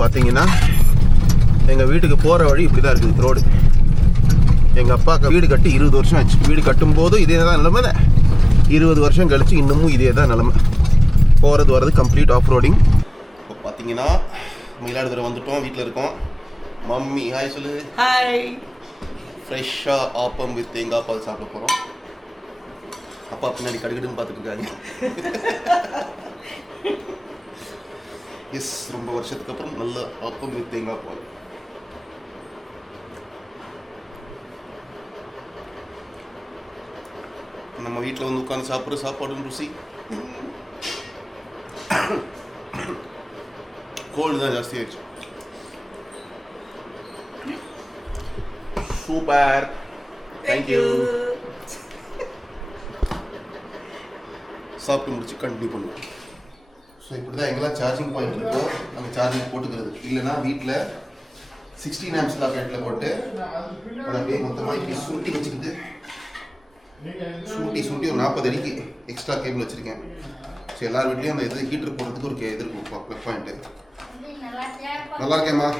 பார்த்தீங்கன்னா எங்கள் வீட்டுக்கு போகிற வழி இப்படி தான் இருக்குது ரோடு. எங்கள் அப்பாவுக்கு வீடு கட்டி 20 வருஷம் ஆச்சு. வீடு கட்டும்போது இதே தான் நிலமை, 20 வருஷம் கழிச்சு இன்னமும் இதே தான் நிலமை. போகிறது வர்றது கம்ப்ளீட் ஆஃப் ரோடிங். இப்போ பார்த்தீங்கன்னா மயிலாடுதுறை வந்துட்டோம், வீட்டில் இருக்கோம். மம்மி ஹாய் சொல்லு. ஹாய். ஃப்ரெஷ்ஷாக ஆப்பம் வித் தேங்காய் பால் சாப்பிட போகிறோம். அப்பா பின்னாடி கடுக்கடுன்னு பார்த்துட்டு இருக்காங்க. எஸ், ரொம்ப வருஷத்துக்கு அப்புறம் நல்ல ஆப்பம் வித் தேங்காய் பால். நம்ம வீட்டில் வந்து உட்காந்து சாப்பிட்ற சாப்பாடு ருசி. கோல்டு தான் ஜாஸ்தி ஆயிடுச்சு. Super, thank you. சாப்பிட்டு முடிச்சு கண்டினியூ பண்ணுவோம். ஸோ இப்படி தான் எங்கெல்லாம் சார்ஜிங் பாயிண்ட் இருக்கோ அங்கே சார்ஜிங் போட்டுக்கிறது. இல்லைன்னா வீட்டில் 16 amps சாக்கெட்டில் போட்டு அதை அப்படியே மொத்தமாக இப்படி சுருட்டி வச்சுக்கிட்டு சுருட்டி ஒரு 40 அடிக்கு எக்ஸ்ட்ரா கேபிள் வச்சுருக்கேன். ஸோ எல்லார் வீட்லேயும் அந்த இது ஹீட்டர் போடுறதுக்கு ஒரு இது இருக்கும், ப்ளக் பாயிண்ட்டு. நல்லா இருக்கேம்மா.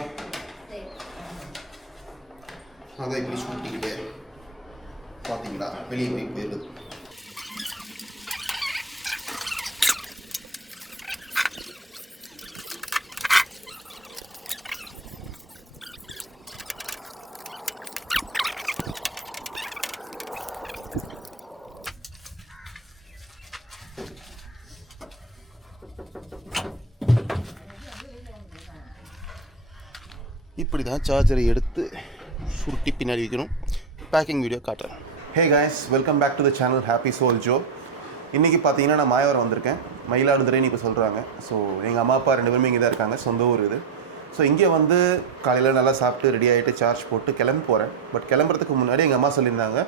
அதை இப்படி சுருட்டிக்கிட்டு பார்த்தீங்களா வெளியே போய் போயிடுது. இப்படி தான் சார்ஜரை எடுத்து சுருட்டி பின்னாடி வைக்கணும். பேக்கிங் வீடியோ காட்டுறேன். Hey guys, welcome back to the channel Happy Soul Jo. இன்றைக்கி பார்த்தீங்கன்னா நான் மாயவரம் வந்திருக்கேன். மயிலாடுதுறைன்னு இப்போ சொல்கிறாங்க. ஸோ எங்கள் அம்மா அப்பா 2 பேருமே இங்கே தான் இருக்காங்க, சொந்த ஊர் இது. ஸோ இங்கே வந்து காலையில் நல்லா சாப்பிட்டு ரெடி ஆகிட்டு சார்ஜ் போட்டு கிளம்பி போகிறேன். பட் கிளம்புறதுக்கு முன்னாடி எங்கள் அம்மா சொல்லியிருந்தாங்க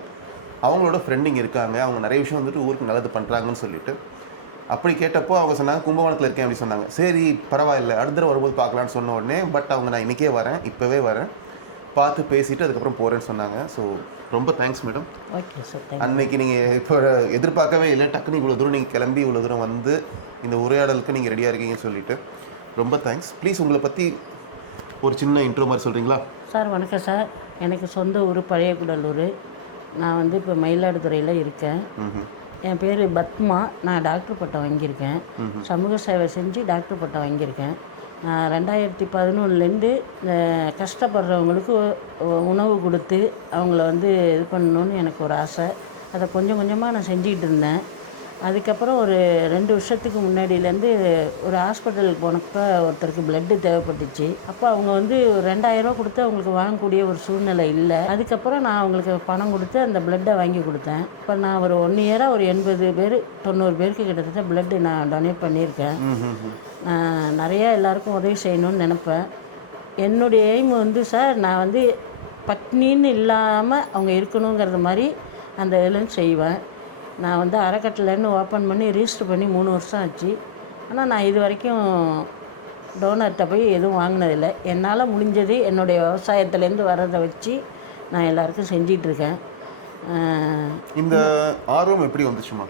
அவங்களோட ஃப்ரெண்டிங் இருக்காங்க, அவங்க நிறைய விஷயம் வந்துட்டு ஊருக்கு நல்லது பண்ணுறாங்கன்னு சொல்லிட்டு. அப்படி கேட்டப்போ அவங்க சொன்னாங்க கும்பகோணத்தில் இருக்கேன் அப்படி சொன்னாங்க. சரி பரவாயில்ல, அடுத்த தடவை வரும்போது பார்க்கலான்னு சொன்ன உடனே பட் அவங்க நான் இன்றைக்கே வரேன், இப்போவே வரேன், பார்த்து பேசிவிட்டு அதுக்கப்புறம் போகிறேன்னு சொன்னாங்க. ஸோ ரொம்ப தேங்க்ஸ் மேடம். Okay sir. அன்னைக்கு நீங்கள் இப்போ எதிர்பார்க்கவே இல்லை, டக்குன்னு இவ்வளோ தூரம் நீங்கள் கிளம்பி இவ்வளோ தூரம் வந்து இந்த உரையாடலுக்கு நீங்கள் ரெடியாக இருக்கீங்கன்னு சொல்லிட்டு ரொம்ப தேங்க்ஸ். ப்ளீஸ் உங்களை பற்றி ஒரு சின்ன இன்ட்ரோ மாதிரி சொல்கிறீங்களா? சார் வணக்கம் சார். எனக்கு சொந்த ஊர் பழையகுடலூர். நான் வந்து இப்போ மயிலாடுதுறையில் இருக்கேன். என் பேர் பத்மா. நான் டாக்டர் பட்டம் வாங்கியிருக்கேன். சமூக சேவை செஞ்சு டாக்டர் பட்டம் வாங்கியிருக்கேன். நான் 2011 கஷ்டப்படுறவங்களுக்கு உணவு கொடுத்து அவங்கள வந்து இது பண்ணணுன்னு எனக்கு ஒரு ஆசை. அதை கொஞ்சம் கொஞ்சமாக நான் செஞ்சுக்கிட்டு இருந்தேன். அதுக்கப்புறம் ஒரு 2 வருஷத்துக்கு முன்னாடியிலேருந்து ஒரு ஹாஸ்பிட்டலுக்கு போனப்போ ஒருத்தருக்கு பிளட்டு தேவைப்பட்டுச்சு. அப்போ அவங்க வந்து 2000 கொடுத்து அவங்களுக்கு வாங்கக்கூடிய ஒரு சூழ்நிலை இல்லை. அதுக்கப்புறம் நான் அவங்களுக்கு பணம் கொடுத்து அந்த பிளட்டை வாங்கி கொடுத்தேன். இப்போ நான் ஒரு 1 இயராக ஒரு 80 பேர் 90 பேருக்கு கிட்டத்தட்ட பிளட்டு நான் டொனேட் பண்ணியிருக்கேன். நான் நிறையா எல்லாருக்கும் உதவி செய்யணும்னு நினப்பேன். என்னுடைய எய்ம் வந்து சார், நான் வந்து பட்னின்னு இல்லாமல் அவங்க இருக்கணுங்கிறது மாதிரி அந்த இதில் செய்வேன். நான் வந்து அறக்கட்டளைன்னு ஓப்பன் பண்ணி ரிஜிஸ்டர் பண்ணி 3 வருஷம் ஆச்சு. ஆனால் நான் இது வரைக்கும் டோனர்கிட்ட போய் எதுவும் வாங்கினதில்லை. என்னால் முடிஞ்சது என்னுடைய விவசாயத்துலேருந்து வர்றதை வச்சு நான் எல்லாருக்கும் செஞ்சிகிட்ருக்கேன். இந்த ஆர்வம் எப்படி வந்துச்சுமா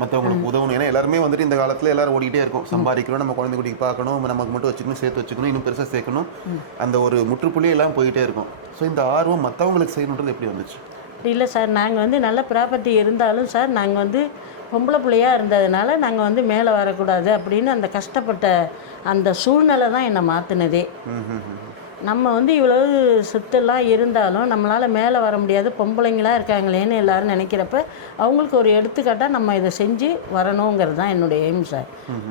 மற்றவங்களுக்கு உதவணும்? ஏன்னா எல்லாருமே வந்துட்டு இந்த காலத்தில் எல்லோரும் ஓடிக்கிட்டே இருக்கும். சம்பாதிக்கணும், நம்ம குழந்தை குட்டிக்கு பார்க்கணும், நமக்கு மட்டும் வச்சுக்கணும், சேர்த்து வச்சுக்கணும், இன்னும் பெருசாக சேர்க்கணும், அந்த ஒரு முற்றுப்புள்ளி எல்லாம் போய்கிட்டே இருக்கும். ஸோ இந்த ஆர்வம் மற்றவங்களுக்கு செய்யணுன்றது எப்படி வந்துச்சு? இல்லை சார், நாங்கள் வந்து நல்ல ப்ராப்பர்ட்டி இருந்தாலும் சார், நாங்கள் வந்து பொம்பளை பிள்ளையாக இருந்ததுனால நாங்கள் வந்து மேலே வரக்கூடாது அப்படின்னு அந்த கஷ்டப்பட்ட அந்த சூழ்நிலை தான் என்னை மாற்றினதே. நம்ம வந்து இவ்வளவு சொத்தெல்லாம் இருந்தாலும் நம்மளால் மேலே வர முடியாது, பொம்பளைங்களாக இருக்காங்களேன்னு எல்லோரும் நினைக்கிறப்ப அவங்களுக்கு ஒரு எடுத்துக்காட்டாக நம்ம இதை செஞ்சு வரணுங்கிறது தான் என்னுடைய எய்ம் சார்.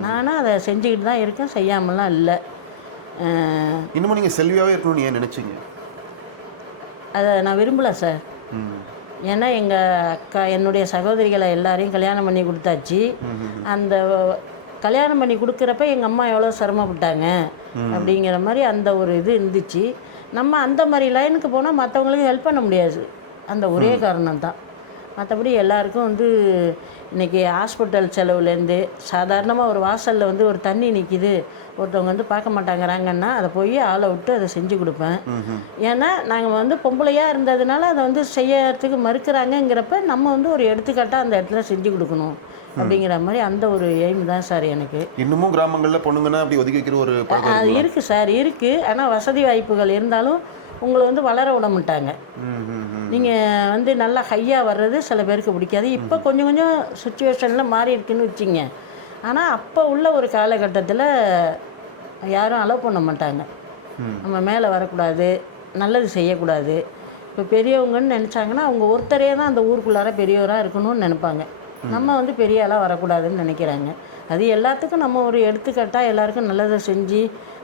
நானும் அதை செஞ்சுக்கிட்டு தான் இருக்கேன், செய்யாமலாம் இல்லை. இன்னமும் நீங்கள் செல்வியாகவே இருக்கணும்னு ஏன் நினச்சிங்க? அதை நான் விரும்பலை சார். ஏன்னா எங்கள் அக்கா என்னுடைய சகோதரிகளை எல்லாரையும் கல்யாணம் பண்ணி கொடுத்தாச்சு. அந்த கல்யாணம் பண்ணி கொடுக்குறப்ப எங்கள் அம்மா எவ்வளோ சிரமப்பட்டாங்க அப்படிங்கிற மாதிரி அந்த ஒரு இது இருந்துச்சு. நம்ம அந்த மாதிரி லைனுக்கு போனால் மற்றவங்களுக்கு ஹெல்ப் பண்ண முடியாது, அந்த ஒரே காரணம் தான். மற்றபடி எல்லாருக்கும் வந்து இன்றைக்கி ஹாஸ்பிட்டல் செலவுலேருந்து சாதாரணமாக ஒரு வாசலில் வந்து ஒரு தண்ணி நிற்கிது, ஒருத்தவங்க வந்து பார்க்க மாட்டாங்கிறாங்கன்னா அதை போய் ஆளை விட்டு அதை செஞ்சு கொடுப்பேன். ஏன்னா நாங்கள் வந்து பொம்பளையாக இருந்ததுனால அதை வந்து செய்யறதுக்கு மறுக்கிறாங்கங்கிறப்ப நம்ம வந்து ஒரு எடுத்துக்காட்டாக அந்த இடத்துல செஞ்சு கொடுக்கணும் அப்படிங்கிற மாதிரி அந்த ஒரு எய்ம் தான் சார் எனக்கு. இன்னமும் கிராமங்களில் பொண்ணுங்கன்னா அப்படி ஒதுக்கி வைக்கிற ஒரு பழக்கம் அது இருக்குது சார், இருக்குது. ஆனால் வசதி வாய்ப்புகள் இருந்தாலும் உங்களை வந்து வளர விட மாட்டாங்க. நீங்கள் வந்து நல்லா ஹையாக வர்றது சில பேருக்கு பிடிக்காது. இப்போ கொஞ்சம் கொஞ்சம் சுச்சுவேஷனில் மாறி இருக்குன்னு வச்சிங்க. ஆனால் அப்போ உள்ள ஒரு காலகட்டத்தில் யாரும் அலோவ் பண்ண மாட்டாங்க. நம்ம மேலே வரக்கூடாது, நல்லது செய்யக்கூடாது. இப்போ பெரியவங்கன்னு நினச்சாங்கன்னா அவங்க ஒருத்தரே தான் அந்த ஊருக்குள்ளார பெரியவராக இருக்கணும்னு நினைப்பாங்க. நம்ம வந்து பெரிய ஆளாக வரக்கூடாதுன்னு நினைக்கிறாங்க. அது எல்லாத்துக்கும் நம்ம ஒரு எடுத்துக்காட்டாக எல்லாருக்கும் நல்லதை செஞ்சு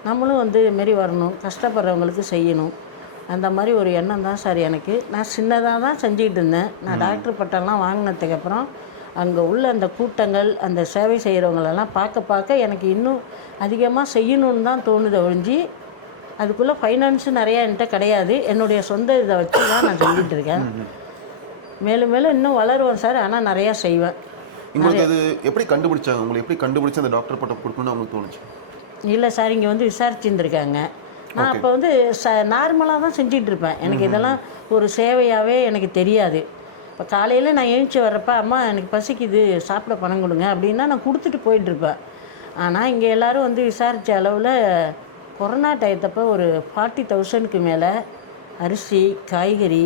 நம்மளும் வந்து இதுமாரி வரணும், கஷ்டப்படுறவங்களுக்கு செய்யணும். அந்த மாதிரி ஒரு எண்ணம் தான் சார் எனக்கு. நான் சின்னதாக தான் செஞ்சுக்கிட்டு இருந்தேன். நான் டாக்டர் பட்டம்லாம் வாங்கினதுக்கப்புறம் அங்கே உள்ள அந்த கூட்டங்கள், அந்த சேவை செய்கிறவங்களெல்லாம் பார்க்க எனக்கு இன்னும் அதிகமாக செய்யணுன்னு தான் தோணுதை ஒழிஞ்சு அதுக்குள்ளே ஃபைனான்ஸு நிறையா என்கிட்ட கிடையாது. என்னுடைய சொந்த இதை வச்சு தான் நான் செஞ்சிட்ருக்கேன். மேலும் மேலும் இன்னும் வளருவேன் சார். ஆனால் நிறையா செய்வேன். உங்களுக்கு அது எப்படி கண்டுபிடிச்சாங்க? உங்களுக்கு எப்படி கண்டுபிடிச்சி அந்த டாக்டர் பட்டம் கொடுக்கணும்னு அவங்களுக்கு தோணுச்சு? இல்லை சார், இங்கே வந்து விசாரிச்சுருந்துருக்காங்க. நான் அப்போ வந்து நார்மலாக தான் செஞ்சிட்ருப்பேன். எனக்கு இதெல்லாம் ஒரு சேவையாகவே எனக்கு தெரியாது. இப்போ காலையில் நான் எழுந்துச்சி வர்றப்ப அம்மா எனக்கு பசிக்குது, சாப்பிட பணம் கொடுங்க அப்படின்னா நான் கொடுத்துட்டு போயிட்டுருப்பேன். ஆனால் இங்கே எல்லோரும் வந்து விசாரித்த அளவில் கொரோனா டயத்தப்போ ஒரு 40,000க்கு மேலே அரிசி, காய்கறி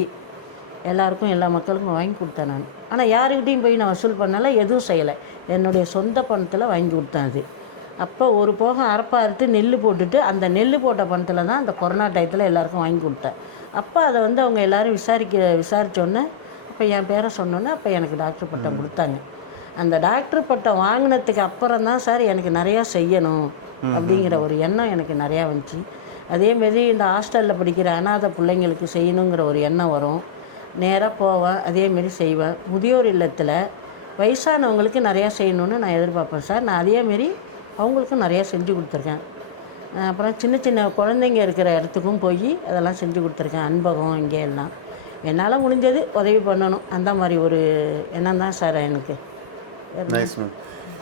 எல்லாருக்கும், எல்லா மக்களுக்கும் வாங்கி கொடுத்தேன் நான். ஆனால் யாருக்கிட்டையும் போய் நான் வசூல் பண்ணலை, எதுவும் செய்யலை. என்னுடைய சொந்த பணத்தில் வாங்கி கொடுத்தேன் அது. அப்போ ஒரு போகம் அரப்பா அறுத்து நெல் போட்டுட்டு அந்த நெல் போட்ட பணத்தில் தான் அந்த கொரோனா டயத்தில் எல்லாருக்கும் வாங்கி கொடுத்தேன். அப்போ அதை வந்து அவங்க எல்லோரும் விசாரித்தோன்னே அப்போ என் பேரை சொன்னோன்னே அப்போ எனக்கு டாக்டர் பட்டம் கொடுத்தாங்க. அந்த டாக்டர் பட்டம் வாங்கினதுக்கு அப்புறம் தான் சார் எனக்கு நிறையா செய்யணும் அப்படிங்கிற ஒரு எண்ணம் எனக்கு நிறையா வந்துச்சு. அதேமாரி இந்த ஹாஸ்டலில் படிக்கிற அனாதை பிள்ளைங்களுக்கு செய்யணுங்கிற ஒரு எண்ணம் வரும். நேராக போவேன், அதேமாரி செய்வேன். முதியோர் இல்லத்தில் வயசானவங்களுக்கு நிறையா செய்யணுன்னு நான் எதிர்பார்ப்பேன் சார். நான் அதேமாரி அவங்களுக்கும் நிறையா செஞ்சு கொடுத்துருக்கேன். அப்புறம் சின்ன சின்ன குழந்தைங்க இருக்கிற இடத்துக்கும் போய் அதெல்லாம் செஞ்சு கொடுத்துருக்கேன். அன்பகம் இங்கே எல்லாம் என்னால் முடிஞ்சது உதவி பண்ணணும். அந்த மாதிரி ஒரு எண்ணம் தான் சார் எனக்கு. Nice ma'am.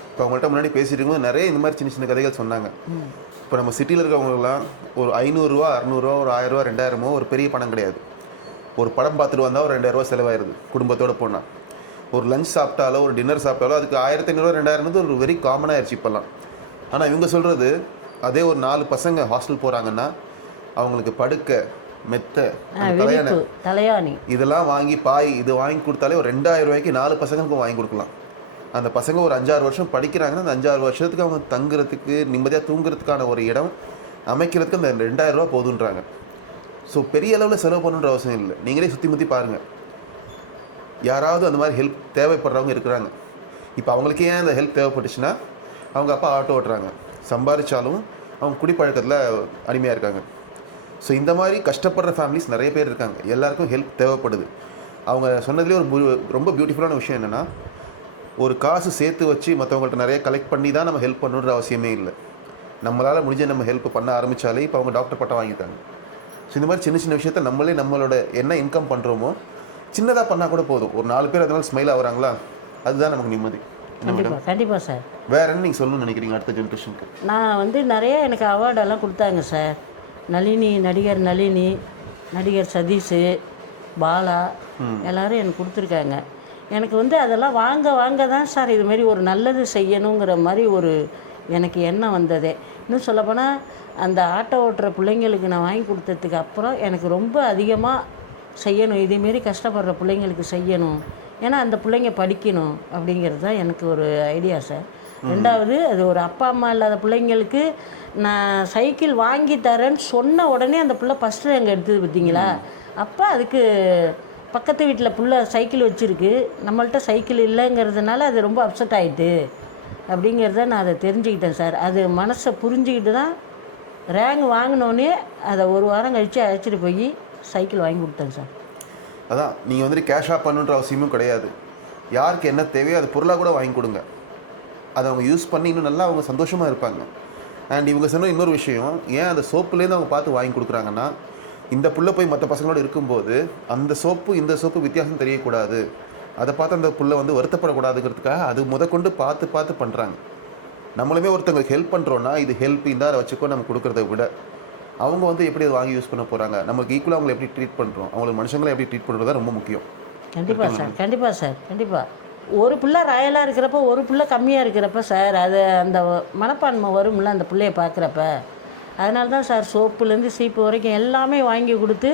இப்போ அவங்கள்ட்ட முன்னாடி பேசிட்டு இருக்கும்போது நிறைய இந்த மாதிரி சின்ன சின்ன கதைகள் சொன்னாங்க. இப்போ நம்ம சிட்டியில் இருக்கவங்களுக்குலாம் ஒரு 500 ரூபா, 600 ரூபா, ஒரு 1000 ரூபா, 2000 ஒரு பெரிய பணம் கிடையாது. ஒரு படம் பார்த்துட்டு வந்தால் ஒரு 2000 ரூபா செலவாயிருது குடும்பத்தோடு போனால். ஒரு லஞ்ச் சாப்பிட்டாலோ ஒரு டின்னர் சாப்பிட்டாலோ அதுக்கு 1500 2000 ஒரு வெரி காமனாக ஆயிடுச்சு இப்போல்லாம். ஆனால் இவங்க சொல்கிறது அதே ஒரு 4 பசங்க ஹாஸ்டல் போகிறாங்கன்னா அவங்களுக்கு படுக்க, மெத்த, தலையாணி இதெல்லாம் வாங்கி பாய் இது வாங்கி கொடுத்தாலே ஒரு 2000 ரூபாய்க்கு 4 பசங்களுக்கும் வாங்கி கொடுக்கலாம். அந்த பசங்க ஒரு 5-6 வருஷம் படிக்கிறாங்கன்னா அந்த 5-6 வருஷத்துக்கு அவங்க தங்குறதுக்கு, நிம்மதியாக தூங்குறதுக்கான ஒரு இடம் அமைக்கிறதுக்கு அந்த 2000 ரூபா போதுன்றாங்க. ஸோ பெரிய அளவில் செலவு பண்ணுன்ற அவசியம் இல்லை. நீங்களே சுற்றி முற்றி பாருங்கள், யாராவது அந்த மாதிரி ஹெல்ப் தேவைப்படுறவங்க இருக்கிறாங்க. இப்போ அவங்களுக்கு ஏன் அந்த ஹெல்ப் தேவைப்பட்டுச்சுன்னா அவங்க அப்பா ஆட்டோ ஓட்டுறாங்க, சம்பாதிச்சாலும் அவங்க குடிப்பழக்கத்தில் அடிமையாக இருக்காங்க. ஸோ இந்த மாதிரி கஷ்டப்படுற ஃபேமிலிஸ் நிறைய பேர் இருக்காங்க. எல்லாருக்கும் ஹெல்ப் தேவைப்படுது. அவங்க சொன்னதுலேயே ஒரு ரொம்ப பியூட்டிஃபுல்லான விஷயம் என்னென்னா, ஒரு காசு சேர்த்து வச்சு மற்றவங்கள்ட்ட நிறைய கலெக்ட் பண்ணி தான் நம்ம ஹெல்ப் பண்ணுன்ற அவசியமே இல்லை. நம்மளால் முடிஞ்ச நம்ம ஹெல்ப் பண்ண ஆரம்பித்தாலே இப்போ அவங்க டாக்டர் பட்டம் வாங்கிட்டாங்க. ஸோ இந்த மாதிரி சின்ன சின்ன விஷயத்த நம்மளே நம்மளோட என்ன இன்கம் பண்ணுறோமோ சின்னதாக பண்ணால் கூட போதும். ஒரு 4 பேர் அதனால் ஸ்மைல் ஆகுறாங்களா, அதுதான் நமக்கு நிம்மதி. கண்டிப்பாக சார். வேற என்ன நீங்கள் சொல்லணும்னு நினைக்கிறீங்க அடுத்த ஜென்ரேஷனுக்கு? நான் வந்து நிறைய எனக்கு அவார்டெல்லாம் கொடுத்தாங்க சார். நளினி, நடிகர் நளினி, நடிகர் சதீஷு, பாலா எல்லோரும் எனக்கு கொடுத்துருக்காங்க. எனக்கு வந்து அதெல்லாம் வாங்க தான் சார் இதுமாரி ஒரு நல்லது செய்யணுங்கிற மாதிரி ஒரு எனக்கு எண்ணம் வந்ததே. இன்னும் சொல்லப்போனால் அந்த ஆட்டோ ஓட்டுற பிள்ளைங்களுக்கு நான் வாங்கி கொடுத்ததுக்கு அப்புறம் எனக்கு ரொம்ப அதிகமாக செய்யணும், இதேமாரி கஷ்டப்படுற பிள்ளைங்களுக்கு செய்யணும், ஏன்னா அந்த பிள்ளைங்க படிக்கணும் அப்படிங்கிறது தான் எனக்கு ஒரு ஐடியா சார். ரெண்டாவது, அது ஒரு அப்பா அம்மா இல்லாத பிள்ளைங்களுக்கு நான் சைக்கிள் வாங்கி தரேன்னு சொன்ன உடனே அந்த பிள்ளை ஃபஸ்ட்டு எங்கே எடுத்தது பார்த்தீங்களா. அப்போ அதுக்கு பக்கத்து வீட்டில் பிள்ளை சைக்கிள் வச்சுருக்கு, நம்மள்ட்ட சைக்கிள் இல்லைங்கிறதுனால அது ரொம்ப அப்செட் ஆகிட்டு அப்படிங்கிறத நான் அதை தெரிஞ்சுக்கிட்டேன் சார். அது மனசை புரிஞ்சுக்கிட்டு தான் ரேங்க் வாங்கினோடனே அதை ஒரு வாரம் கழித்து அழைச்சிட்டு போய் சைக்கிள் வாங்கி கொடுத்தேன் சார். அதான் நீங்கள் வந்துட்டு கேஷாக பண்ணுன்ற அவசியமும் கிடையாது. யாருக்கு என்ன தேவையோ அது பொருளாக கூட வாங்கி கொடுங்க. அதை அவங்க யூஸ் பண்ணி இன்னும் நல்லா அவங்க சந்தோஷமாக இருப்பாங்க. அண்ட் இவங்க சொன்ன இன்னொரு விஷயம், ஏன் அந்த சோப்புலேருந்து அவங்க பார்த்து வாங்கி கொடுக்குறாங்கன்னா, இந்த புள்ள போய் மற்ற பசங்களோடு இருக்கும்போது அந்த சோப்பு இந்த சோப்பு வித்தியாசம் தெரியக்கூடாது, அதை பார்த்து அந்த புள்ள வந்து வருத்தப்படக்கூடாதுங்கிறதுக்காக அது முதற்கொண்டு பார்த்து பண்ணுறாங்க. நம்மளுமே ஒருத்தங்களுக்கு ஹெல்ப் பண்ணுறோன்னா இது ஹெல்ப் இந்த அதை வச்சுக்கோ நம்ம கொடுக்குறத விட அவங்க வந்து எப்படி அதை வாங்கி யூஸ் பண்ண போகிறாங்க, நமக்கு ஈக்குவலாக அவங்களை எப்படி ட்ரீட் பண்ணுறோம், அவங்களுக்கு மனுஷங்களை எப்படி ட்ரீட் பண்ணுறது தான் ரொம்ப முக்கியம். கண்டிப்பாக சார், கண்டிப்பாக சார், கண்டிப்பாக. ஒரு பிள்ளை ராயலாக இருக்கிறப்ப ஒரு பிள்ளை கம்மியாக இருக்கிறப்ப சார் அது அந்த மனப்பான்மை வரும்ல அந்த பிள்ளைய பார்க்குறப்ப. அதனால தான் சார் சோப்புலேருந்து சீப்பு வரைக்கும் எல்லாமே வாங்கி கொடுத்து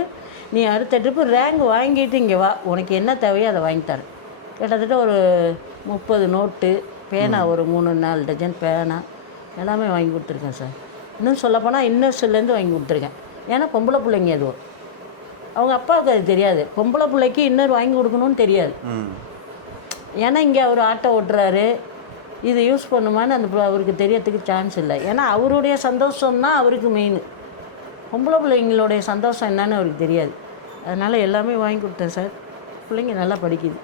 நீ அடுத்த ட்ரிப்பு ரேங்க் வாங்கிட்டு இங்கே வா, உனக்கு என்ன தேவையோ அதை வாங்கி தரேன். கிட்டத்தட்ட ஒரு 30 நோட்டு, பேனா ஒரு 3-4 டஜன் பேனா எல்லாமே வாங்கி கொடுத்துருக்கேன் சார். இன்னும் சொல்லப்போனால் இன்னர்ஸ்லேருந்து வாங்கி கொடுத்துருக்கேன். ஏன்னா பொம்பளை பிள்ளைங்க அதுவும் அவங்க அப்பாவுக்கு அது தெரியாது, பொம்பளை பிள்ளைக்கு இன்னர் வாங்கி கொடுக்கணும்னு தெரியாது. ஏன்னா இங்கே அவர் ஆட்டோ ஓட்டுறாரு, இது யூஸ் பண்ணுமான்னு அந்த அவருக்கு தெரியறதுக்கு சான்ஸ் இல்லை. ஏன்னா அவருடைய சந்தோஷம் தான் அவருக்கு மெயின், பொம்பளை பிள்ளைங்களுடைய சந்தோஷம் என்னன்னு அவருக்கு தெரியாது. அதனால் எல்லாமே வாங்கி கொடுத்தேன் சார். பிள்ளைங்க நல்லா படிக்குது.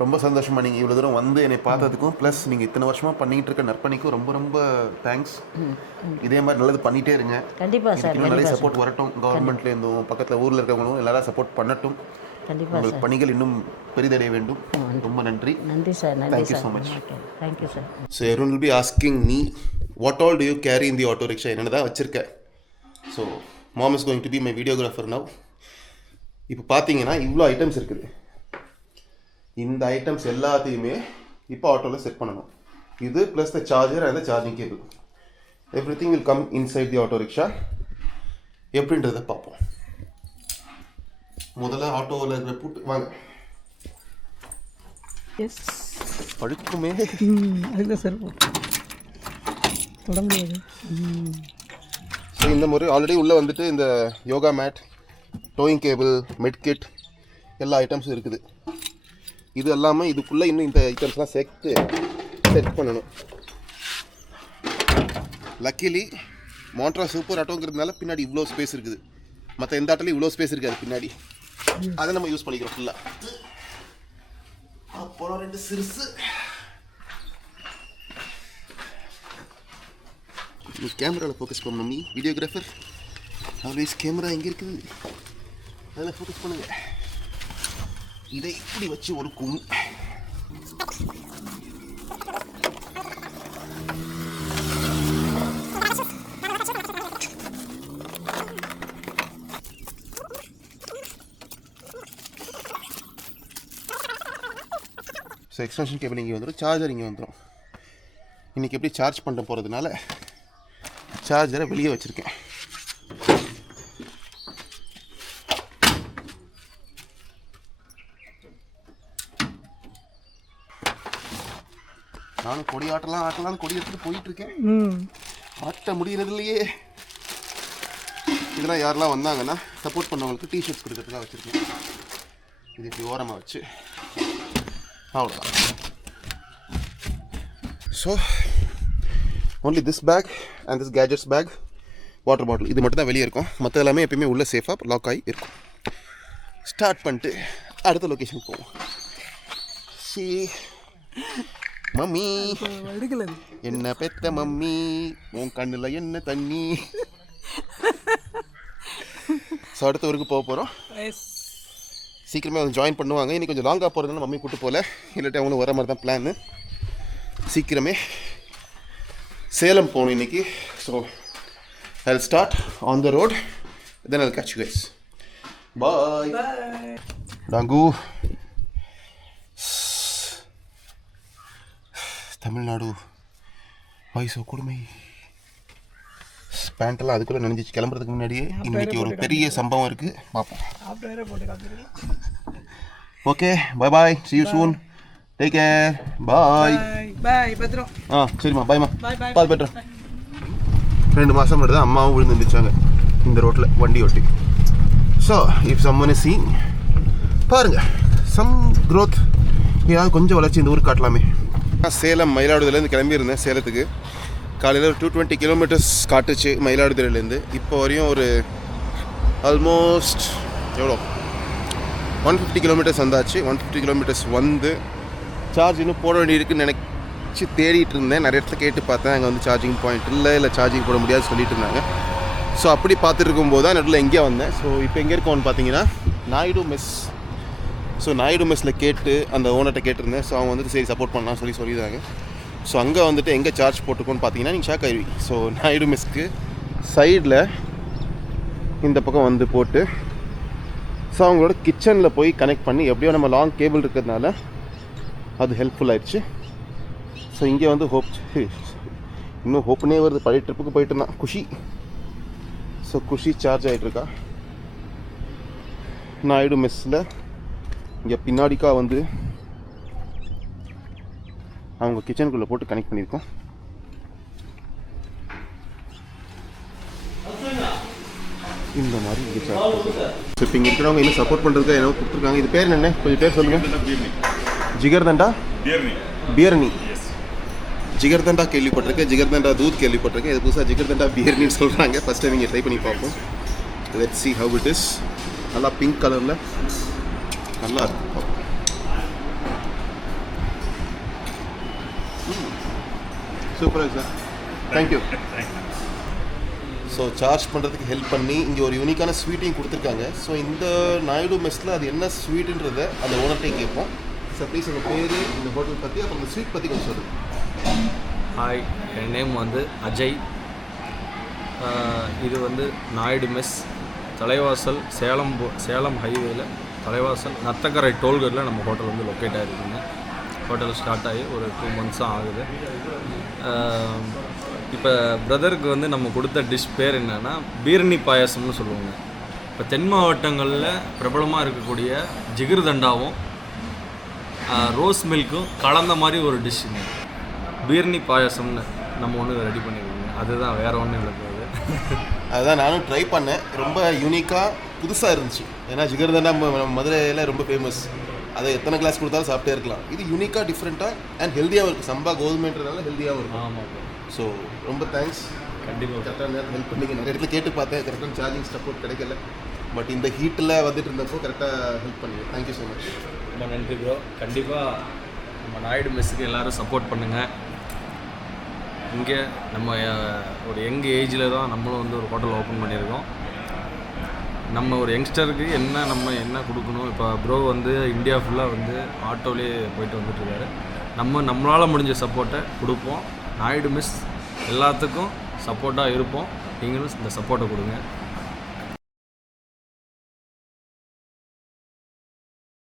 ரொம்ப சந்தோஷமாக நீங்கள் இவ்வளோ தூரம் வந்து என்னை பார்த்ததுக்கும் ப்ளஸ் நீங்கள் இத்தனை வருஷமாக பண்ணிகிட்டு இருக்க நற்பணிக்கும் ரொம்ப ரொம்ப தேங்க்ஸ். இதே மாதிரி நல்லது பண்ணிகிட்டே இருங்க. கண்டிப்பாக சார், இன்னும் நிறைய சப்போர்ட் வரட்டும். கவர்மெண்ட்லேருந்தும் பக்கத்தில் ஊரில் இருக்கவங்களும் எல்லாரும் சப்போர்ட் பண்ணட்டும். கண்டிப்பாக உங்களுக்கு பணிகள் இன்னும் பெரிதடைய வேண்டும். ரொம்ப நன்றி. நன்றி சார், நன்றி Thank you sir. so much. Thank you sir. So everyone will be asking me what all do you carry in the auto rickshaw? என்னென்ன தான் வச்சுருக்கேன். So mom is going to be my videographer now. இப்போ பார்த்தீங்கன்னா இவ்வளோ items இருக்குது. இந்த items எல்லாத்தையுமே இப்போ ஆட்டோவில் செட் பண்ணணும். இது plus the charger and the charging cable, everything will come inside the auto rickshaw. எப்படின்றத பார்ப்போம். முதல்ல ஆட்டோவில் இருக்கிற பூட்டு வாங்க. எஸ் பழுக்குமே அதுதான் சார் தொட முடியாது. ஸோ இந்த முறை ஆல்ரெடி உள்ளே வந்துட்டு இந்த யோகா மேட், டோயிங் கேபிள், மெட் கிட் எல்லா ஐட்டம்ஸும் இருக்குது. இது எல்லாமே இதுக்குள்ளே இன்னும் இந்த ஐட்டம்ஸ்லாம் சேர்த்து செட் பண்ணணும். லக்கிலி மோண்ட்ரா சூப்பர் ஆட்டோங்கிறதுனால பின்னாடி இவ்வளோ ஸ்பேஸ் இருக்குது. மற்ற எந்த ஆட்டோலையும் இவ்வளோ ஸ்பேஸ் இருக்காது பின்னாடி. அதை நம்ம யூஸ் பண்ணிக்கிறோம் ஃபுல்லாக. அப்புறம் 2 சிறுசு கேமராவில் ஃபோக்கஸ் பண்ணணும். நீ வீடியோகிராஃபர் ஆல்வேஸ் கேமரா எங்கே இருக்குது அதில் ஃபோக்கஸ் பண்ணுங்க. இதை இப்படி வச்சு ஒரு கும் ஸோ எக்ஸ்டென்ஷன் கேபிள் இங்கே வந்துடும், சார்ஜர் இங்கே வந்துடும். இன்றைக்கி எப்படி சார்ஜ் பண்ண போகிறதுனால சார்ஜரை வெளியே வச்சுருக்கேன். நானும் கொடி ஆட்டலாம்னு கொடி எடுத்துகிட்டு போயிட்டுருக்கேன். ஆட்ட முடிகிறது இல்லையே. இதெல்லாம் யாரெல்லாம் வந்தாங்கன்னா சப்போர்ட் பண்ணவங்களுக்கு டிஷர்ட்ஸ் கொடுக்கறதுக்காக வச்சுருக்கேன். இது இப்படி ஓரமாக வச்சு அவ்வளோதான். So only this bag and this gadgets bag, water bottle இது மட்டும் தான் வெளியே இருக்கும். மற்ற எல்லாமே எப்பயுமே உள்ளே சேஃபாக லாக் ஆகி இருக்கும். ஸ்டார்ட் பண்ணிட்டு அடுத்த லொக்கேஷன் போவோம். சி மம்மி என்ன பெத்த மம்மி, உன் கண்ணில் என்ன தண்ணி. ஸோ அடுத்த ஊருக்கு போக போகிறோம். சீக்கிரமே வந்து ஜாயின் பண்ணுவாங்க. இன்றைக்கி கொஞ்சம் லாங்காக போகிறதுனால மம்மி கூப்பிட்டு போகல, இல்லாட்டி அவங்களும் வர மாதிரி தான் பிளான்னு. சீக்கிரமே சேலம் போகணும் இன்றைக்கி. So I'll start on the road, then I'll catch you guys. Bye. Bye. Dangu. Tamil Nadu வயசு கொடுமை. பேண்ட்டெல்லாம் அதுக்குள்ளே நினைஞ்சிச்சு. கிளம்புறதுக்கு முன்னாடியே இன்றைக்கி ஒரு பெரிய சம்பவம் இருக்குது, பார்ப்போம். Okay, bye bye, see you soon, take care, bye. பாய் பத்ரம். சரிம்மா, பாய்மா, பாய் பத்ரம். 2 மாதம் மட்டும் தான் அம்மாவும் விழுந்து இருந்துச்சாங்க இந்த ரோட்டில் வண்டி ஓட்டி. So if someone is seeing, பாருங்கள் சம் க்ரோத், ஏதாவது கொஞ்சம் வளர்ச்சி இந்த ஊருக்கு காட்டலாமே. சேலம் மயிலாடுதுறையிலேருந்து கிளம்பியிருந்தேன் சேலத்துக்கு. காலையில் ஒரு 220 கிலோமீட்டர்ஸ் காட்டுச்சு மயிலாடுதுறையிலேருந்து. இப்போ வரையும் ஒரு ஆல்மோஸ்ட் எவ்வளோ 150 கிலோமீட்டர்ஸ் வந்தாச்சு. 150 கிலோமீட்டர்ஸ் வந்து சார்ஜ் இன்னும் போட வேண்டியிருக்குன்னு நினச்சி தேடிட்டு இருந்தேன். நிறைய இடத்துல கேட்டு பார்த்தேன், அங்கே வந்து சார்ஜிங் பாயிண்ட் இல்லை சார்ஜிங் போட முடியாது சொல்லிட்டு இருந்தாங்க. ஸோ அப்படி பார்த்துட்டு இருக்கும்போது தான் நடுவில் எங்கேயா வந்தேன். ஸோ இப்போ எங்கே இருக்கோன்னு பார்த்தீங்கன்னா நாயுடு மெஸ். ஸோ நாயுடு மெஸ்ஸில் கேட்டு அந்த ஓனர்கிட்ட கேட்டிருந்தேன். ஸோ அவங்க வந்து சரி சப்போர்ட் பண்ணலாம் சொல்லியிருந்தாங்க. ஸோ அங்கே வந்துட்டு எங்கே சார்ஜ் போட்டுக்கோன்னு பார்த்தீங்கன்னா நீங்கள் ஷாக் ஆயிடுவீங்க. ஸோ நாயுடு மெஸ்க்கு சைடில் இந்த பக்கம் வந்து போட்டு ஸோ அவங்களோட கிச்சனில் போய் கனெக்ட் பண்ணி எப்படியோ நம்ம லாங் கேபிள் இருக்கிறதுனால அது ஹெல்ப்ஃபுல் ஆயிடுச்சு. ஸோ இங்கே வந்து இன்னும் ஹோப்னே வருது, பழைய ட்ரிப்புக்கு போயிட்டு இருந்தான் குஷி. ஸோ குஷி சார்ஜ் ஆகிட்டுருக்கா. நாயுடு மெஸ்ஸில் இங்கே பின்னாடிக்கா வந்து அவங்க கிச்சனுக்குள்ளே போட்டு கனெக்ட் பண்ணியிருக்கோம். இந்த மாதிரி இங்கே சார்ஜ். ஸோ இப்போ இங்கே இருக்கிறவங்க இன்னும் சப்போர்ட் பண்ணுறதுக்கு என்ன கொடுத்துருக்காங்க. இது பேர் என்ன, கொஞ்சம் பேர் சொல்லுங்கள். ஜிகர்தண்டா பியர்னி. ஜிகர்தண்டா கேள்விப்பட்டிருக்கேன், ஜிகர்தண்டா தூத் கேள்விப்பட்டிருக்கேன். இது புதுசாக ஜிகர்தண்டா பியர்னின்னு சொல்கிறாங்க. ஃபஸ்ட் டைம் இங்கே ட்ரை பண்ணி பார்ப்போம். Let's see how it is. நல்லா பிங்க் கலரில் நல்லா இருக்கு. சூப்பராக சார், தேங்க்யூ. ஸோ சார்ஜ் பண்ணுறதுக்கு ஹெல்ப் பண்ணி இங்கே ஒரு யூனிக்கான ஸ்வீட்டையும் கொடுத்துருக்காங்க. ஸோ இந்த நாயுடு மெஸ்ஸில் அது என்ன ஸ்வீட்டுன்றதை அந்த ஓனர்கிட்டையும் கேட்போம். சார் ப்ளீஸ் உங்கள் பேர், இந்த ஹோட்டல் பற்றி, அப்புறம் இந்த ஸ்வீட் பற்றி கொஞ்சம் சொல்லுங்கள். ஹாய், என் நேம் வந்து அஜய். இது வந்து நாயுடு மெஸ், தலைவாசல் சேலம் ஹைவேயில் தலைவாசல் நத்தக்கரை டோல்கேட்டில் நம்ம ஹோட்டல் வந்து லொக்கேட் ஆகிருக்குங்க. ஹோட்டல் ஸ்டார்ட் ஆகி ஒரு 2 months தான் ஆகுது. இப்போ பிரதருக்கு வந்து நம்ம கொடுத்த டிஷ் பேர் என்னென்னா பீர்னி பாயாசம்னு சொல்லுவாங்க. இப்போ தென் மாவட்டங்களில் பிரபலமாக இருக்கக்கூடிய ஜிகிர்தண்டாவும் ரோஸ் மில்க்கும் கலந்த மாதிரி ஒரு டிஷ்ஷுங்க பீர்னி பாயாசம்னு நம்ம ஒன்று ரெடி பண்ணியிருக்கோங்க. அதுதான், வேறு ஒன்றும் இல்லை. அதுதான் நானும் ட்ரை பண்ணேன். ரொம்ப யூனிக்காக புதுசாக இருந்துச்சு. ஏன்னா ஜிகர்தண்டா நம்ம மதுரையில் ரொம்ப ஃபேமஸ். அதை எத்தனை கிளாஸ் கொடுத்தாலும் சாப்பிட்டே இருக்கலாம். இது யூனிக்காக டிஃப்ரெண்ட்டாக அண்ட் ஹெல்த்தியாகவும் இருக்குது. சம்பா கோதுமைன்றதுனால ஹெல்த்தியாகவும் இருக்கும். ஆமாம். ஸோ ரொம்ப தேங்க்ஸ். கண்டிப்பாக கரெக்டாக நேரம் ஹெல்ப் பண்ணிங்க. நிறைய இடத்துல கேட்டு பார்த்தேன், கரெக்டான சார்ஜிங் சப்போர்ட் கிடைக்கல. பட் இந்த ஹீட்டில் வந்துட்டு இருந்தப்போ கரெக்டாக ஹெல்ப் பண்ணிங்க. Thank you so much. ரொம்ப நன்றி ப்ரோ. கண்டிப்பாக நம்ம நாயுடு மெஸ்ஸுக்கு எல்லோரும் சப்போர்ட் பண்ணுங்கள். இங்கே நம்ம ஒரு யங் ஏஜில் தான் நம்மளும் வந்து ஒரு ஹோட்டல் ஓப்பன் பண்ணியிருக்கோம். நம்ம ஒரு யங்ஸ்டருக்கு நம்ம என்ன கொடுக்கணும். இப்போ ப்ரோ வந்து இந்தியா ஃபுல்லாக வந்து ஆட்டோலேயே போயிட்டு வந்துட்டுருக்காரு. நம்மளால் முடிஞ்ச சப்போர்ட்டை கொடுப்போம். நாயுடு மெஸ் எல்லாத்துக்கும் சப்போர்ட்டாக இருப்போம். நீங்களும் இந்த சப்போர்ட்டை கொடுங்க.